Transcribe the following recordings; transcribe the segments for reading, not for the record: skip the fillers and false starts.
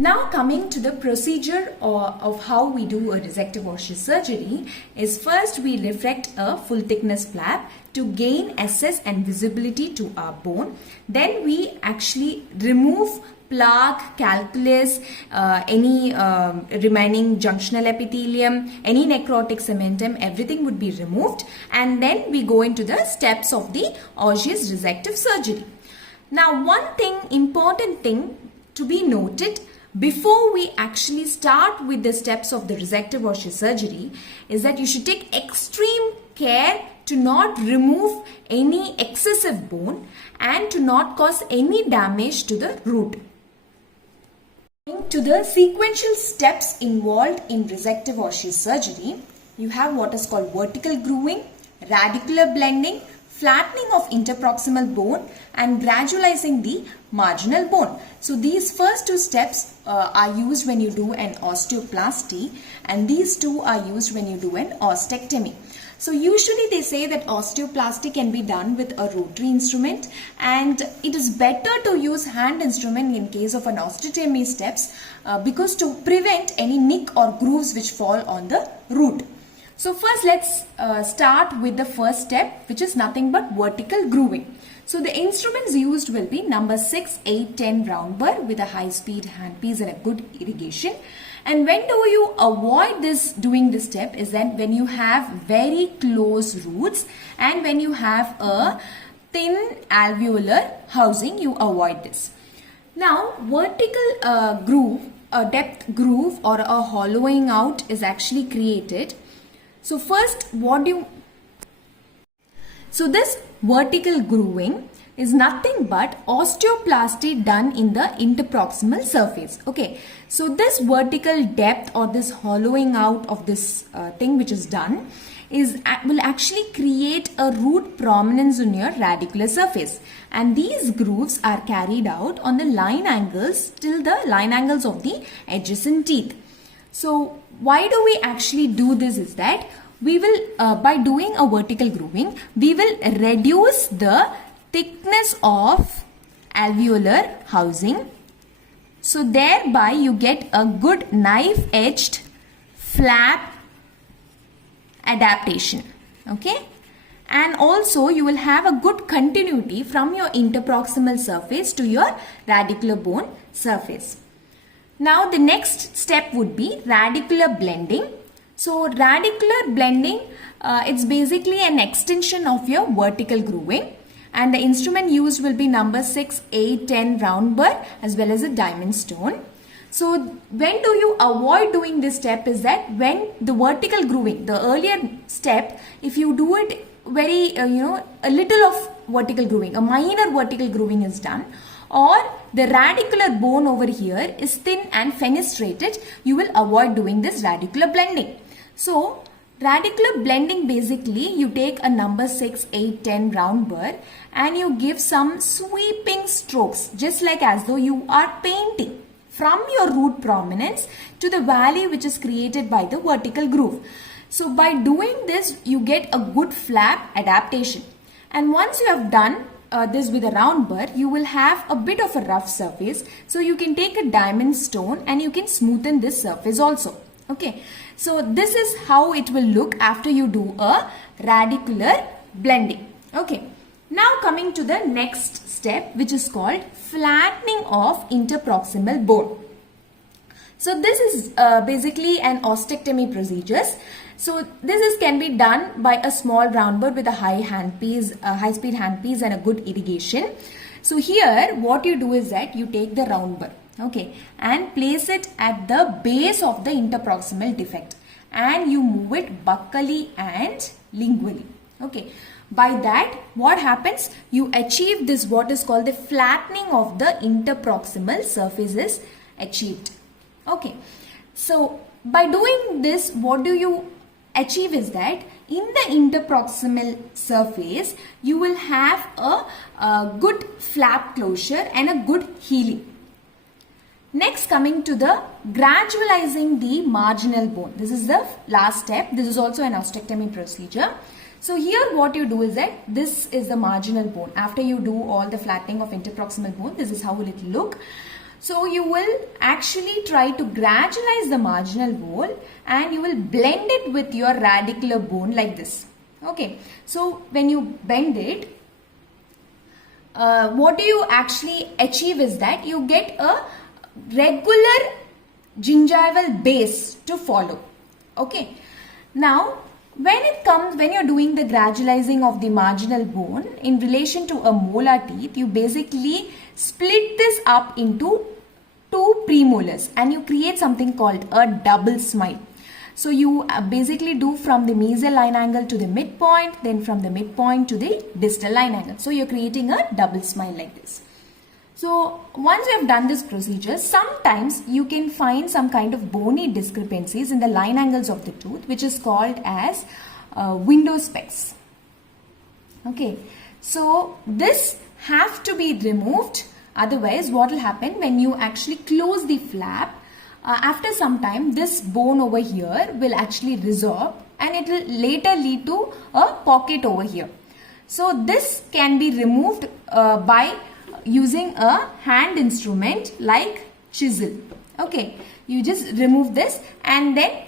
Now coming to the procedure of how we do a resective osseous surgery is first we refract a full thickness flap to gain access and visibility to our bone. Then we actually remove plaque, calculus, any remaining junctional epithelium, any necrotic cementum, everything would be removed, and then we go into the steps of the osseous resective surgery. Now one important thing to be noted before we actually start with the steps of the resective osseous surgery is that you should take extreme care to not remove any excessive bone and to not cause any damage to the root. To the sequential steps involved in resective osseous surgery, you have what is called vertical grooving, radicular blending, flattening of interproximal bone and gradualizing the marginal bone. So these first two steps are used when you do an osteoplasty, and these two are used when you do an ostectomy. So usually they say that osteoplasty can be done with a rotary instrument, and it is better to use hand instrument in case of an osteotomy steps because to prevent any nick or grooves which fall on the root. So first let's start with the first step, which is nothing but vertical grooving. So the instruments used will be number 6, 8, 10 round burr with a high speed handpiece and a good irrigation. And when do you avoid doing this step is that when you have very close roots and when you have a thin alveolar housing, you avoid this. Now vertical groove, a depth groove or a hollowing out is actually created. So first this vertical grooving is nothing but osteoplasty done in the interproximal surface. Okay, so this vertical depth or this hollowing out of this thing which is done will actually create a root prominence on your radicular surface, and these grooves are carried out on the line angles till the line angles of the adjacent teeth. So why do we actually do this is that we will by doing a vertical grooving we will reduce the thickness of alveolar housing, so thereby you get a good knife edged flap adaptation. Okay, and also you will have a good continuity from your interproximal surface to your radicular bone surface. Now the next step would be radicular blending. So radicular blending, it's basically an extension of your vertical grooving, and the instrument used will be number 6, 8, 10 round burr as well as a diamond stone. So when do you avoid doing this step is that when the vertical grooving, the earlier step, if you do it very a little of vertical grooving, a minor vertical grooving is done, or the radicular bone over here is thin and fenestrated, you will avoid doing this radicular blending. So radicular blending, basically you take a number 6, 8, 10 round burr and you give some sweeping strokes just like as though you are painting from your root prominence to the valley which is created by the vertical groove. So by doing this you get a good flap adaptation, and once you have done this with a round burr, you will have a bit of a rough surface, so you can take a diamond stone and you can smoothen this surface also. Okay, so this is how it will look after you do a radicular blending. Okay, now coming to the next step, which is called flattening of interproximal bone. So this is basically an ostectomy procedures. So this can be done by a small round burr with a high speed handpiece and a good irrigation. So here what you do is that you take the round burr, okay, and place it at the base of the interproximal defect, and you move it buccally and lingually. Okay, by that what happens, you achieve this what is called the flattening of the interproximal surface is achieved. Okay, so by doing this what do you achieve is that in the interproximal surface you will have a good flap closure and a good healing. Next, coming to the gradualizing the marginal bone. This is the last step. This is also an ostectomy procedure. So here what you do is that this is the marginal bone. After you do all the flattening of interproximal bone, this is how will it look. So you will actually try to gradualize the marginal bone and you will blend it with your radicular bone like this. Okay, so when you bend it, what do you actually achieve is that you get a regular gingival base to follow. Okay, now when you're doing the gradualizing of the marginal bone in relation to a molar teeth, you basically split this up into two premolars and you create something called a double smile. So you basically do from the mesial line angle to the midpoint, then from the midpoint to the distal line angle. So you're creating a double smile like this. So once you have done this procedure, sometimes you can find some kind of bony discrepancies in the line angles of the tooth, which is called as window specs. Okay, so this have to be removed. Otherwise, what will happen when you actually close the flap, after some time this bone over here will actually resorb and it will later lead to a pocket over here. So this can be removed by using a hand instrument like chisel. Okay, you just remove this and then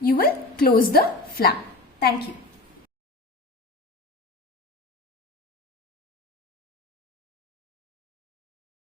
you will close the flap. Thank you.